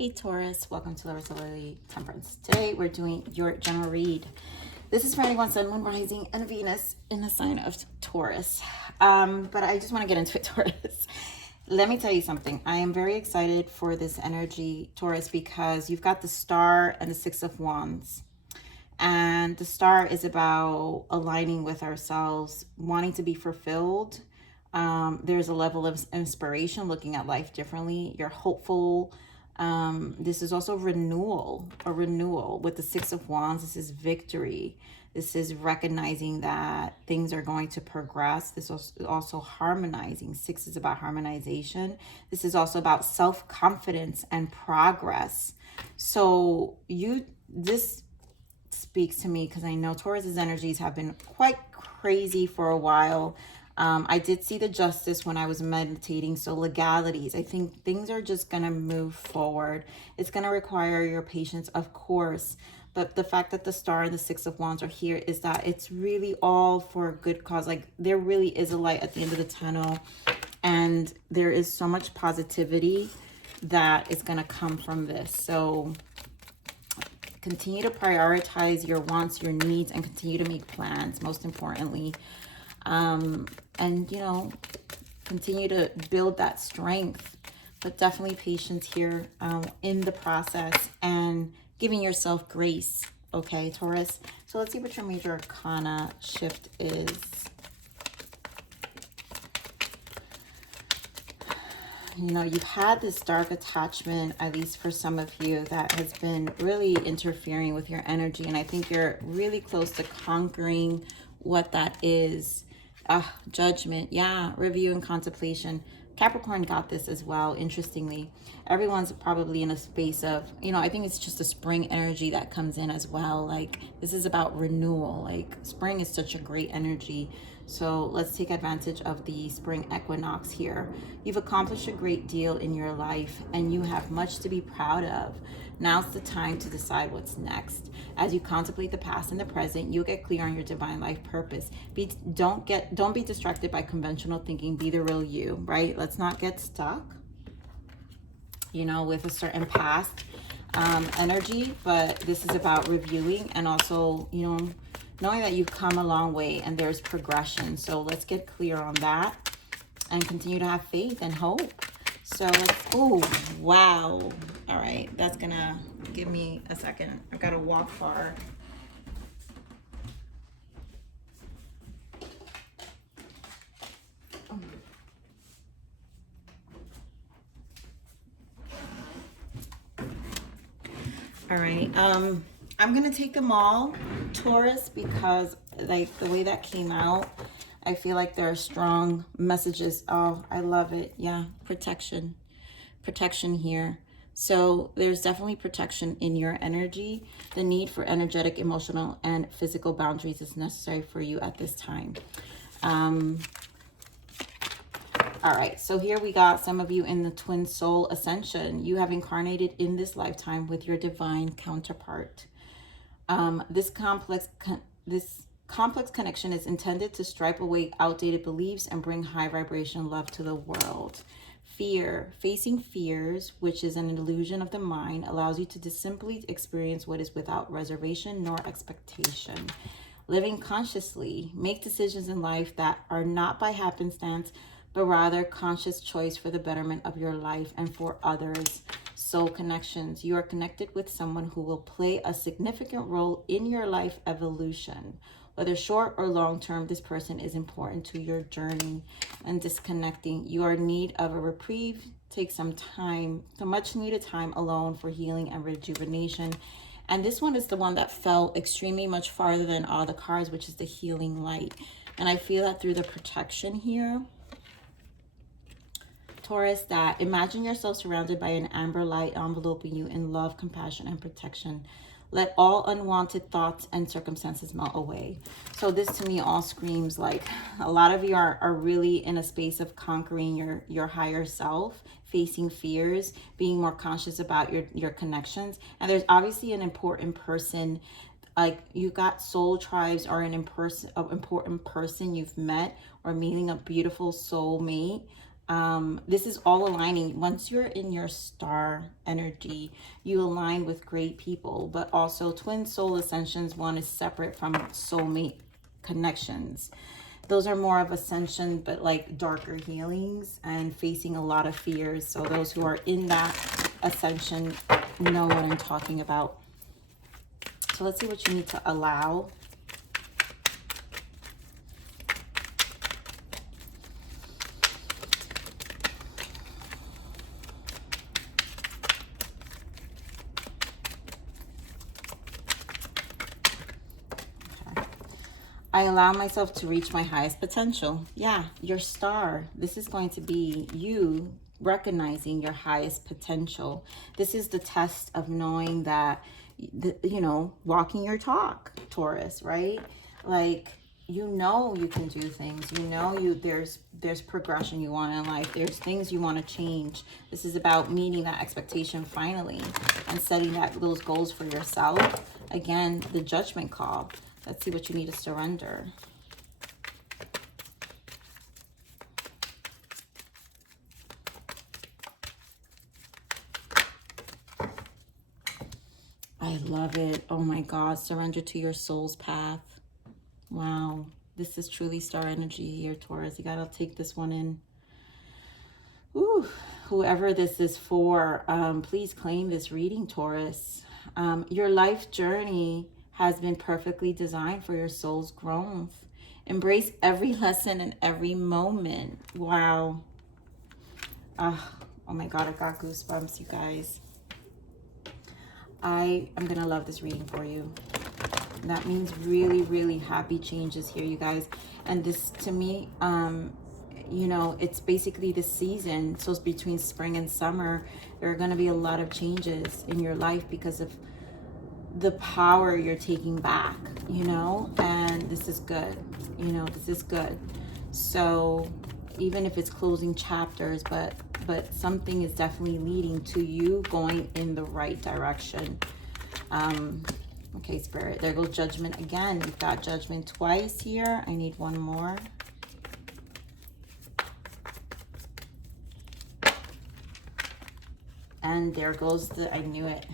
Hey Taurus, welcome to Lover's Lily Temperance. Today we're doing your general read. This is for anyone Sun, Moon, Rising, and Venus in the sign of Taurus. But I just want to get into it, Taurus. Let me tell you something. I am very excited for this energy, Taurus, because you've got the Star and the Six of Wands. And the Star is about aligning with ourselves, wanting to be fulfilled. There's a level of inspiration, looking at life differently. You're hopeful. This is also a renewal with the Six of Wands. This is victory. This is recognizing that things are going to progress. This is also harmonizing. Six is about harmonization. This is also about self-confidence and progress. So this speaks to me because I know Taurus's energies have been quite crazy for a while. I did see the Justice when I was meditating. So legalities, I think things are just going to move forward. It's going to require your patience, of course. But the fact that the Star and the Six of Wands are here is that it's really all for a good cause. Like there really is a light at the end of the tunnel. And there is so much positivity that is going to come from this. So continue to prioritize your wants, your needs, and continue to make plans, most importantly. And, you know, continue to build that strength, but definitely patience here in the process and giving yourself grace. Okay, Taurus. So let's see what your major arcana shift is. You know, you've had this dark attachment, at least for some of you, that has been really interfering with your energy. And I think you're really close to conquering what that is. Judgment. Yeah. Review and contemplation. Capricorn got this as well. Interestingly, everyone's probably in a space of, you know, I think it's just a spring energy that comes in as well. Like this is about renewal. Like spring is such a great energy. So let's take advantage of the spring equinox here. You've accomplished a great deal in your life and you have much to be proud of. Now's the time to decide what's next. As you contemplate the past and the present, you'll get clear on your divine life purpose. Don't be distracted by conventional thinking. Be the real you, right? Let's not get stuck, you know, with a certain past energy. But this is about reviewing and also, you know, knowing that you've come a long way and there's progression. So let's get clear on that and continue to have faith and hope. So let's, oh, wow. All right, that's gonna give me a second. I've got to walk far. All right, I'm gonna take them all, Taurus, because like the way that came out, I feel like there are strong messages. Oh, I love it. Yeah, protection here. So there's definitely protection in your energy. The need for energetic, emotional, and physical boundaries is necessary for you at this time. All right, so here we got some of you in the twin soul ascension. You have incarnated in this lifetime with your divine counterpart. This complex connection is intended to stripe away outdated beliefs and bring high vibration love to the world. Fear. Facing fears, which is an illusion of the mind, allows you to simply experience what is without reservation nor expectation. Living consciously. Make decisions in life that are not by happenstance, but rather conscious choice for the betterment of your life and for others. Soul connections. You are connected with someone who will play a significant role in your life evolution. Whether short or long term, this person is important to your journey. And disconnecting. You are in need of a reprieve. Take some time, some much needed time alone for healing and rejuvenation. And this one is the one that fell extremely much farther than all the cards, which is the healing light. And I feel that through the protection here, Taurus, that imagine yourself surrounded by an amber light enveloping you in love, compassion, and protection. Let all unwanted thoughts and circumstances melt away. So this to me all screams like a lot of you are really in a space of conquering your higher self, facing fears, being more conscious about your connections. And there's obviously an important person, like you got soul tribes or an important person you've met or meeting a beautiful soul mate. This is all aligning. Once you're in your star energy, you align with great people, but also twin soul ascensions. One is separate from soulmate connections. Those are more of ascension, but like darker healings and facing a lot of fears. So those who are in that ascension know what I'm talking about. So let's see what you need to allow. I allow myself to reach my highest potential. Yeah, your star. This is going to be you recognizing your highest potential. This is the test of knowing that, you know, walking your talk, Taurus, right? Like, you know you can do things. You know there's progression you want in life. There's things you want to change. This is about meeting that expectation finally and setting those goals for yourself. Again, the judgment call. Let's see what you need to surrender. I love it. Oh my God. Surrender to your soul's path. Wow. This is truly star energy here, Taurus. You got to take this one in. Ooh. Whoever this is for, please claim this reading, Taurus. Your life journey has been perfectly designed for your soul's growth. Embrace every lesson and every moment. Wow. Oh my God, I got goosebumps, you guys. I am going to love this reading for you. That means really, really happy changes here, you guys. And this, to me, you know, it's basically the season. So it's between spring and summer. There are going to be a lot of changes in your life because of the power you're taking back, you know, and this is good, you know, this is good. So even if it's closing chapters, but something is definitely leading to you going in the right direction. Okay, Spirit, there goes judgment again. We've got judgment twice here. I need one more. And there goes I knew it.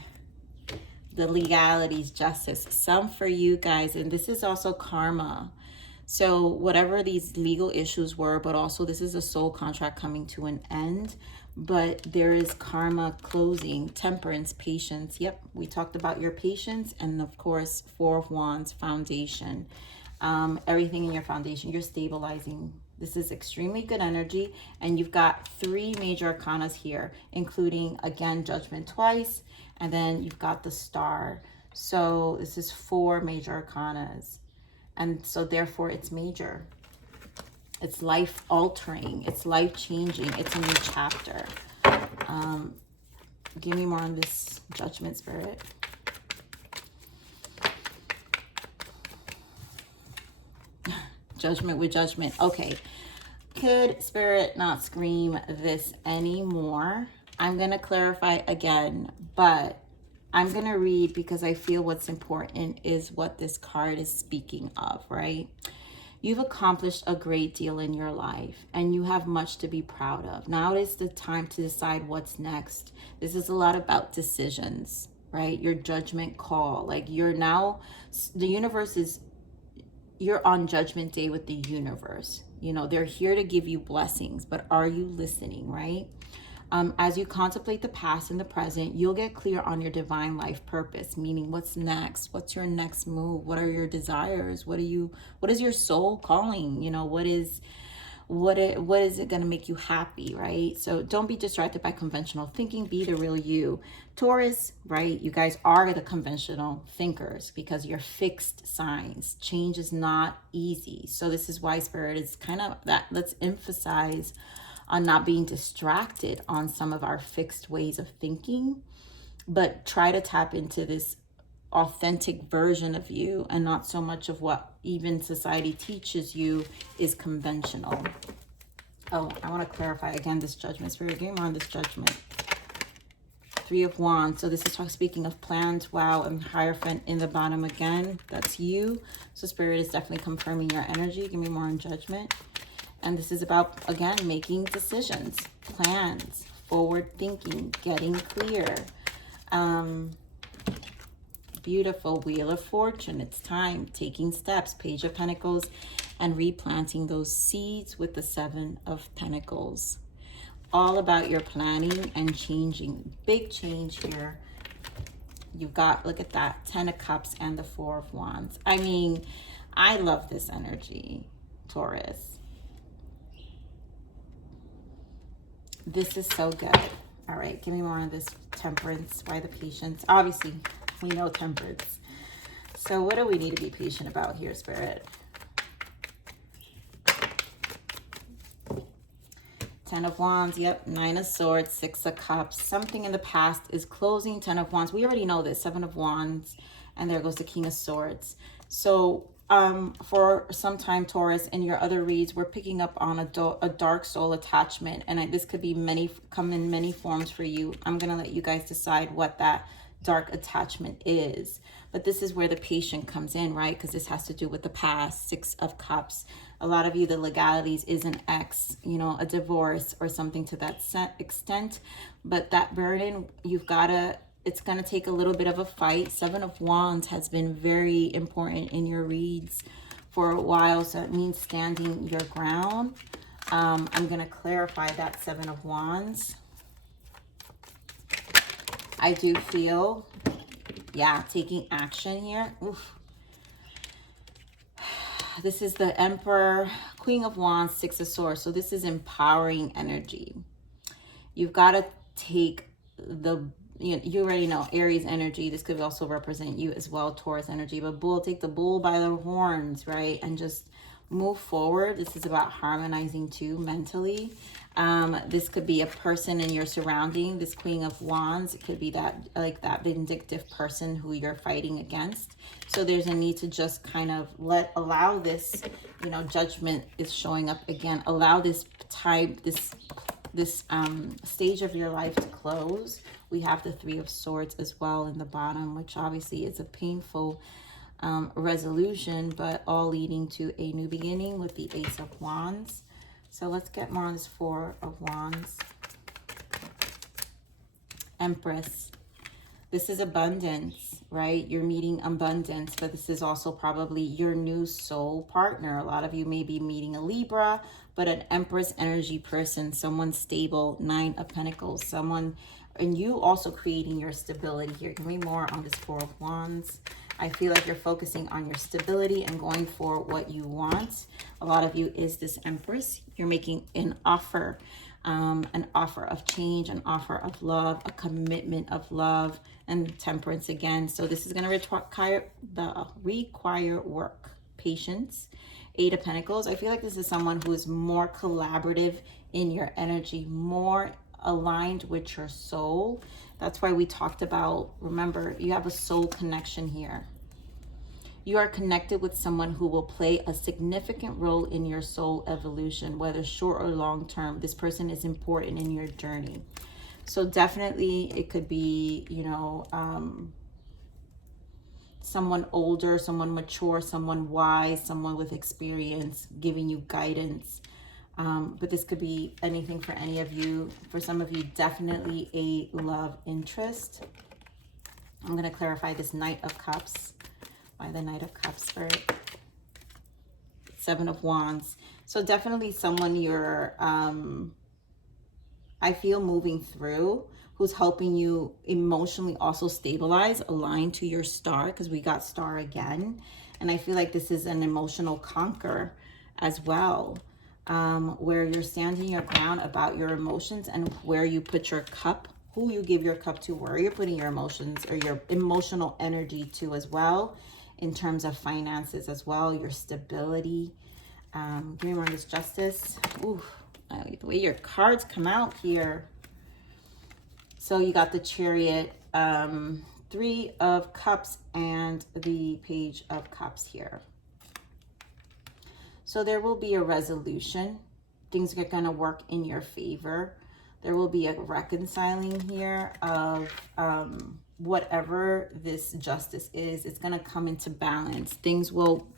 The legalities, justice, some for you guys. And this is also karma. So whatever these legal issues were, but also this is a soul contract coming to an end, but there is karma closing, temperance, patience. Yep, we talked about your patience, and of course, Four of Wands, foundation. Everything in your foundation, you're stabilizing. This is extremely good energy, and you've got 3 major arcanas here, including, again, judgment twice, and then you've got the star. So this is 4 major arcanas. And so therefore it's major. It's life altering. It's life changing. It's a new chapter. Give me more on this judgment, Spirit. Judgment with judgment. Okay. Could Spirit not scream this anymore? I'm going to clarify again, but I'm going to read because I feel what's important is what this card is speaking of, right? You've accomplished a great deal in your life and you have much to be proud of. Now is the time to decide what's next. This is a lot about decisions, right? Your judgment call. Like you're now, the universe is, you're on judgment day with the universe. You know, they're here to give you blessings, but are you listening, right? As you contemplate the past and the present, you'll get clear on your divine life purpose, meaning what's next? What's your next move? What are your desires? What is your soul calling? You know, what is it going to make you happy, right? So don't be distracted by conventional thinking. Be the real you. Taurus, right? You guys are the conventional thinkers because you're fixed signs. Change is not easy. So this is why Spirit is kind of that. Let's emphasize on not being distracted on some of our fixed ways of thinking, but try to tap into this authentic version of you and not so much of what even society teaches you is conventional. Oh, I want to clarify again this judgment. Spirit, give me more on this judgment. 3 of Wands. So this is speaking of plans. Wow, and Hierophant in the bottom again. That's you. So Spirit is definitely confirming your energy. Give me more on judgment. And this is about, again, making decisions, plans, forward thinking, getting clear. Beautiful Wheel of Fortune. It's time. Taking steps. Page of Pentacles. And replanting those seeds with the Seven of Pentacles. All about your planning and changing. Big change here. You've got, look at that, 10 of Cups and the 4 of Wands. I mean, I love this energy, Taurus. This is so good. All right, give me more on this Temperance. Why the patience? Obviously, we know Temperance. So what do we need to be patient about here, Spirit? 10 of Wands, yep, 9 of Swords, 6 of Cups. Something in the past is closing. 10 of Wands, we already know this. 7 of Wands, and there goes the King of Swords. So for some time, Taurus, in your other reads, we're picking up on a dark soul attachment, and this could be come in many forms for you. I'm gonna let you guys decide what that dark attachment is, but this is where the patient comes in, right? Because this has to do with the past. 6 of Cups. A lot of you, the legalities is an ex, you know, a divorce or something to that extent, but that burden, you've got to, it's going to take a little bit of a fight. 7 of Wands has been very important in your reads for a while, so it means standing your ground. I'm going to clarify that 7 of Wands. I do feel, yeah, taking action here. Oof. This is the Emperor, Queen of Wands, 6 of Swords. So this is empowering energy. You've got to take you already know, Aries energy. This could also represent you as well, Taurus energy. But take the bull by the horns, right? And just move forward. This is about harmonizing too, mentally. This could be a person in your surrounding. This Queen of Wands, it could be that, like that vindictive person who you're fighting against. So there's a need to just kind of allow this, you know, judgment is showing up again. Allow this time, this stage of your life to close. We have the 3 of Swords as well in the bottom, which obviously is a painful resolution, but all leading to a new beginning with the Ace of Wands. So let's get more on this 4 of Wands. Empress. This is abundance, right? You're meeting abundance, but this is also probably your new soul partner. A lot of you may be meeting a Libra, but an Empress energy person, someone stable. 9 of Pentacles, someone, and you also creating your stability here. Give me more on this 4 of Wands. I feel like you're focusing on your stability and going for what you want. A lot of you is this Empress. You're making an offer of change, an offer of love, a commitment of love, and Temperance again. So this is going to require work, patience. 8 of Pentacles. I feel like this is someone who is more collaborative in your energy, more aligned with your soul. That's why we talked about, remember, you have a soul connection here. You are connected with someone who will play a significant role in your soul evolution, whether short or long term. This person is important in your journey. So definitely it could be, you know, someone older, someone mature, someone wise, someone with experience giving you guidance. But this could be anything for any of you. For some of you, definitely a love interest. I'm going to clarify this Knight of Cups. By the Knight of Cups, Spirit. 7 of Wands. So definitely someone you're, I feel, moving through, who's helping you emotionally also stabilize, align to your star, because we got star again. And I feel like this is an emotional conquer as well, where you're standing your ground about your emotions and where you put your cup, who you give your cup to, where you're putting your emotions or your emotional energy to as well, in terms of finances as well, your stability. Give me more of this Justice. Ooh, the way your cards come out here. So you got the Chariot, 3 of Cups, and the Page of Cups here. So there will be a resolution. Things are going to work in your favor. There will be a reconciling here of whatever this justice is. It's going to come into balance. Things will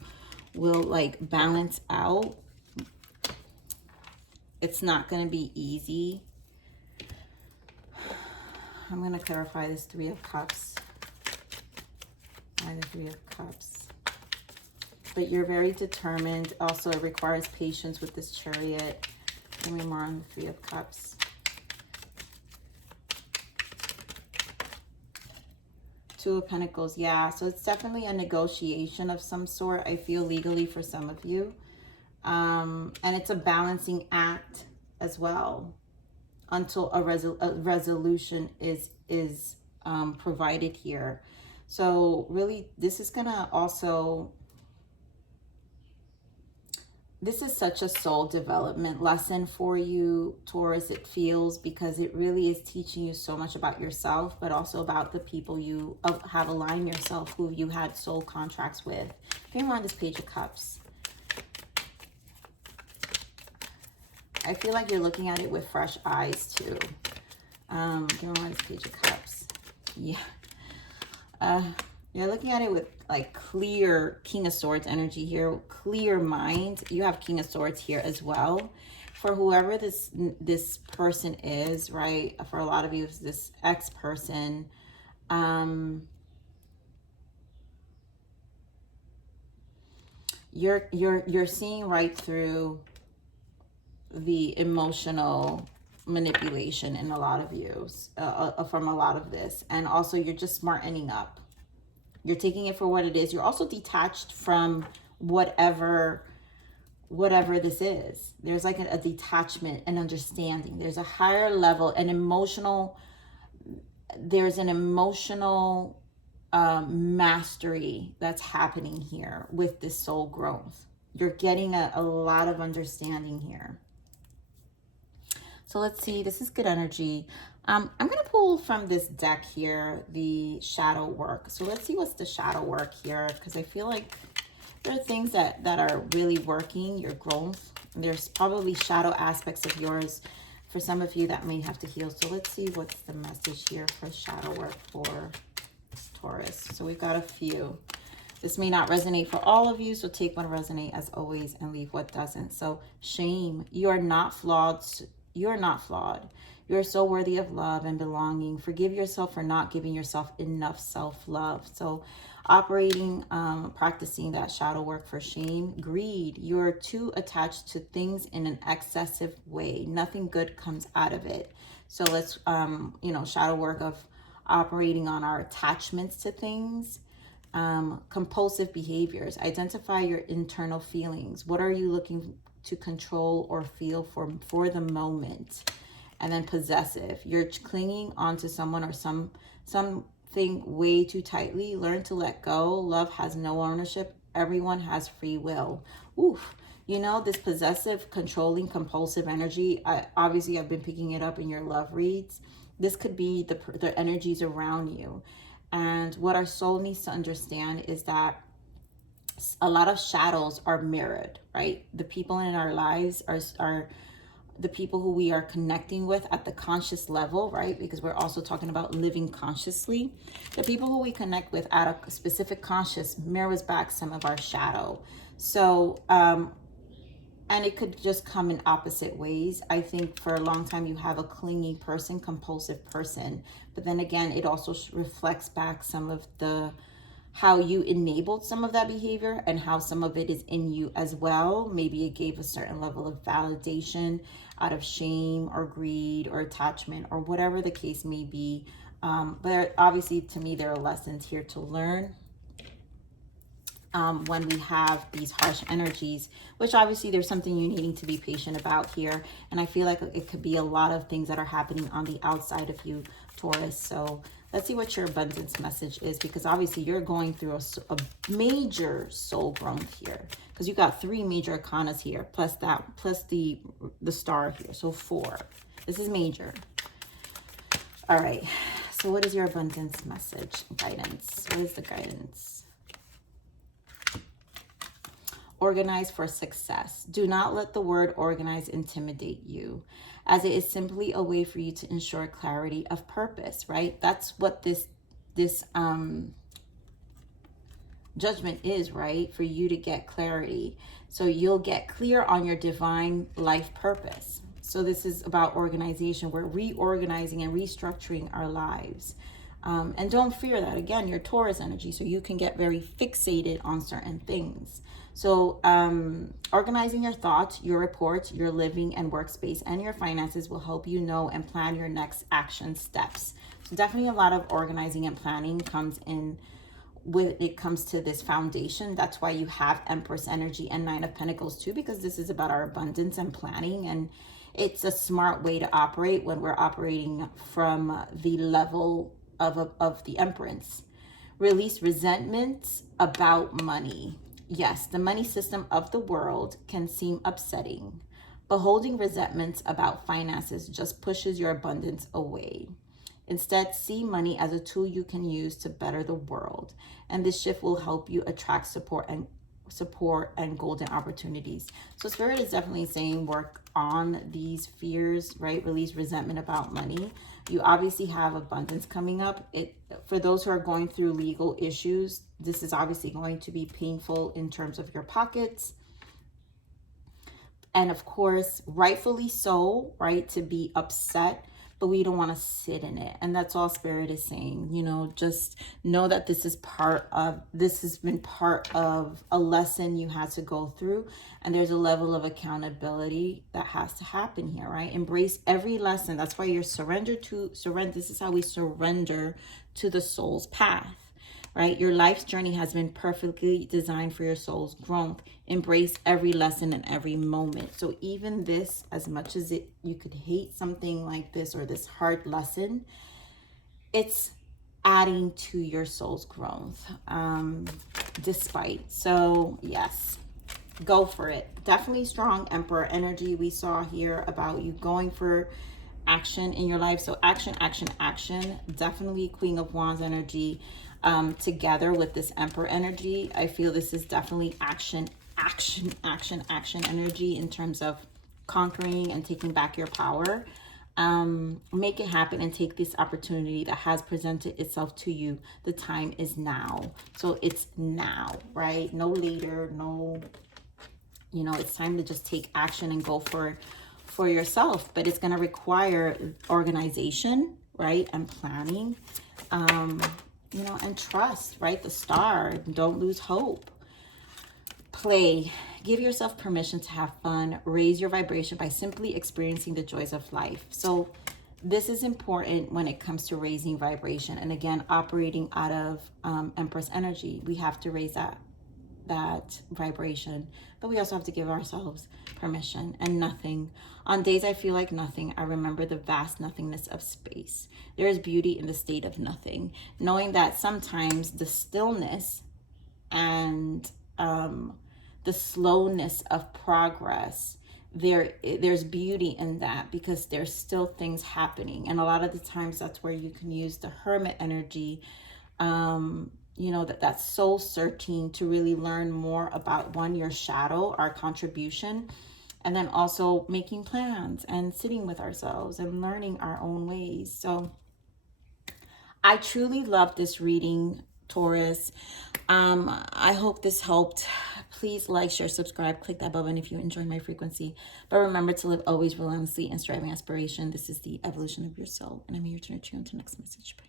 like balance out. It's not going to be easy. I'm going to clarify this Three of Cups. Why the Three of Cups? But you're very determined. Also, it requires patience with this Chariot. Give me more on the Three of Cups. Two of Pentacles. Yeah, so it's definitely a negotiation of some sort, I feel, legally for some of you. And it's a balancing act as well until a resolution is provided here. So really, this is gonna also, this is such a soul development lesson for you, Taurus, it feels, because it really is teaching you so much about yourself, but also about the people you have aligned yourself, who you had soul contracts with. Give me more on this Page of Cups. I feel like you're looking at it with fresh eyes too. Give me more on this Page of Cups. Yeah. You're looking at it with like clear King of Swords energy here, clear mind. You have King of Swords here as well. For whoever this person is, right? For a lot of you, it's this ex-person. You're seeing right through the emotional manipulation in a lot of you, from a lot of this, and also you're just smartening up. You're taking it for what it is. You're also detached from whatever this is. There's like a detachment and understanding. There's a higher level, an emotional, there's an emotional mastery that's happening here with this soul growth. You're getting a lot of understanding here. So let's see, this is good energy. I'm going to pull from this deck here, the shadow work. So let's see what's the shadow work here, because I feel like there are things that are really working, your growth. There's probably shadow aspects of yours for some of you that may have to heal. So let's see what's the message here for shadow work for Taurus. So we've got a few. This may not resonate for all of you, so take what resonates as always and leave what doesn't. So shame, you are not flawed. You're not flawed. You're so worthy of love and belonging. Forgive yourself for not giving yourself enough self-love. So operating, practicing that shadow work for shame. Greed, you're too attached to things in an excessive way. Nothing good comes out of it. So let's, shadow work of operating on our attachments to things. Compulsive behaviors, identify your internal feelings. What are you looking to control or feel for the moment? And then possessive, you're clinging onto someone or something way too tightly. Learn to let go. Love has no ownership. Everyone has free will. Oof. You know, this possessive, controlling, compulsive energy, obviously I've been picking it up in your love reads. This could be the energies around you. And what our soul needs to understand is that a lot of shadows are mirrored, right? The people in our lives are the people who we are connecting with at the conscious level, right? Because we're also talking about living consciously. The people who we connect with at a specific conscious mirrors back some of our shadow. So, and it could just come in opposite ways. I think for a long time you have a clingy person, compulsive person, but then again, it also reflects back some of how you enabled some of that behavior and how some of it is in you as well. Maybe it gave a certain level of validation out of shame or greed or attachment or whatever the case may be. But obviously, to me, there are lessons here to learn when we have these harsh energies, which obviously there's something you needing to be patient about here. And I feel like it could be a lot of things that are happening on the outside of you, Taurus. So let's see what your abundance message is, because obviously you're going through a major soul growth here, because you got 3 major arcanas here, plus the star here. So 4. This is major. All right. So what is your abundance message? Guidance. What is the guidance? Organize for success. Do not let the word organize intimidate you, as it is simply a way for you to ensure clarity of purpose, right? That's what this judgment is, right? For you to get clarity. So you'll get clear on your divine life purpose. So this is about organization. We're reorganizing and restructuring our lives. And don't fear that. Again, you're Taurus energy, so you can get very fixated on certain things. So organizing your thoughts, your reports, your living and workspace, and your finances will help you know and plan your next action steps. So definitely a lot of organizing and planning comes in when it comes to this foundation. That's why you have Empress energy and Nine of Pentacles too, because this is about our abundance and planning. And it's a smart way to operate when we're operating from the level of the Empress. Release resentments about money. Yes, the money system of the world can seem upsetting, but holding resentments about finances just pushes your abundance away. Instead, see money as a tool you can use to better the world. And this shift will help you attract support and golden opportunities. So Spirit is definitely saying work on these fears, right? Release resentment about money. You obviously have abundance coming up. For those who are going through legal issues, this is obviously going to be painful in terms of your pockets. And of course, rightfully so, right? To be upset, but we don't want to sit in it. And that's all Spirit is saying. You know, just know that this has been part of a lesson you had to go through. And there's a level of accountability that has to happen here, right? Embrace every lesson. That's why you're surrender. This is how we surrender to the soul's path, right? Your life's journey has been perfectly designed for your soul's growth. Embrace every lesson and every moment. So even this, as much as you could hate something like this or this hard lesson, it's adding to your soul's growth, despite. So yes, go for it. Definitely strong Emperor energy we saw here about you going for action in your life. So action, action, action. Definitely Queen of Wands energy. Together with this Emperor energy, I feel this is definitely action energy in terms of conquering and taking back your power. Make it happen and take this opportunity that has presented itself to you. The time is now. So it's now, right? No later, no, you know, it's time to just take action and go for yourself. But it's going to require organization, right? And planning. You know, and trust, right? The star, don't lose hope. Play, give yourself permission to have fun, raise your vibration by simply experiencing the joys of life. So this is important when it comes to raising vibration. And again, operating out of Empress energy, we have to raise that vibration, but we also have to give ourselves permission. And nothing, on days I feel like nothing, I remember the vast nothingness of space. There is beauty in the state of nothing, knowing that sometimes the stillness and the slowness of progress, there's beauty in that, because there's still things happening. And a lot of the times that's where you can use the Hermit energy, you know, that's soul searching to really learn more about your shadow, our contribution, and then also making plans and sitting with ourselves and learning our own ways. So I truly love this reading, Taurus. I hope this helped. Please like, share, subscribe, click that button if you enjoy my frequency. But remember to live always relentlessly and striving aspiration. This is the evolution of your soul, and I'm here to nurture you until next message. Bye.